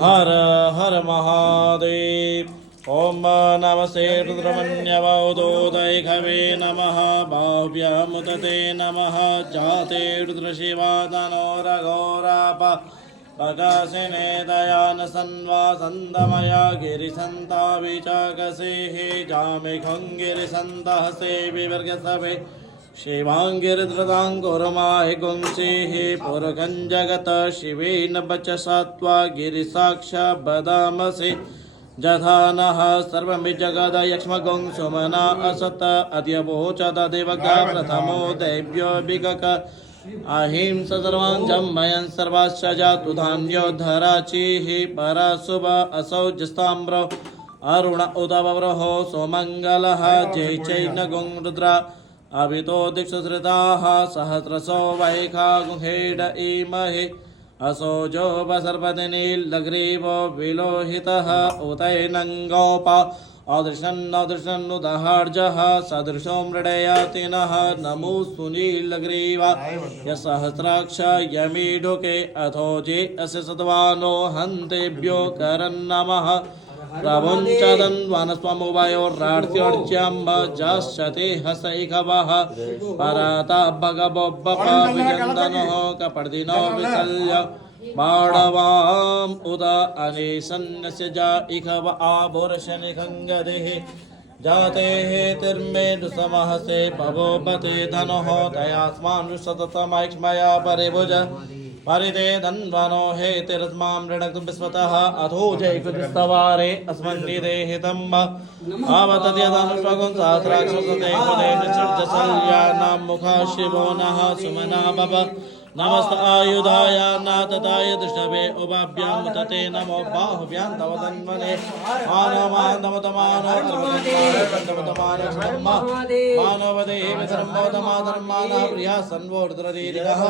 हर हर महादेव। ओम नमस्ते रुद्रमन्यवोदोदयिखवे नमः भाव्यमुदते नमः जाते रुद्रशिवा तनो रघोराप प्रकाशिने दयान सन्वासन्दमया गिरिसन्ता विचाकसेः जामेखं गिरिसन्तः से विवर्गसभे शिवांगिरधृतांकुरमाय गुंसेः पुरगं जगत शिवेन वचसा त्वा गिरिसाक्षा बदामसि जथा नः सर्वमिज्जगद यक्ष्मगुं सुमना असत अद्यवोचत देवगा प्रथमो दैव्यो विगक अहिंस सर्वाञ्जं मयं सर्वाश्च जातु धान्योद्धराचिः परशुभ असौ जस्ताम्रो अरुण उदवरोहो सोमङ्गलः जय चैनगुं रुद्रा अभितो दिक्षुश्रिताः सहस्रशो वैखा गुहेड इमहि असोजो सर्पतिनीलग्रीवो विलोहितः उतैनङ्गोप अदृशन्नुदहार्जः सदृशो मृडयातिनः नमो सुनीलग्रीव यसहस्राक्ष यमीडुके अथोजे अस्य सत्वानो हन्तेभ्यो करन्नमः प्रभुञ्चदन्वनस्वमुभयोरार्त्योर्च्यम्ब जश्चते हसैखवः पराता भगवोब्बपाविजन्दनोः कपर्दिनो विचल्य बाणवाम् उद अनेशन्यस्य जा इखव आभुरशनिखङ्गदेः जातेः तिर्मेन्दुसमहसे भवोपते धनोः तयास्मानुसततमैक्ष्मया परिभुज परिते धन्वनो हे तिरस्मां ऋणक्तुं विस्मतः अथो जयकुतिस्तवारे अस्मन्निदेहितम् आवतद्यदनुष्वगुं सहस्राक्षसते कृते निसृजसल्यानां मुखा शिवो नः सुमना भव नमस्त आयुधाय नातताय दृष्टवे उभाभ्यां तते नमो बाहुभ्यां तव तन्वने मानवदेव धर्मोदमाधर्मानः प्रिया सन्वोर्ध्वदीर्घः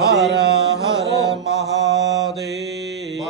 हर हर महादेव।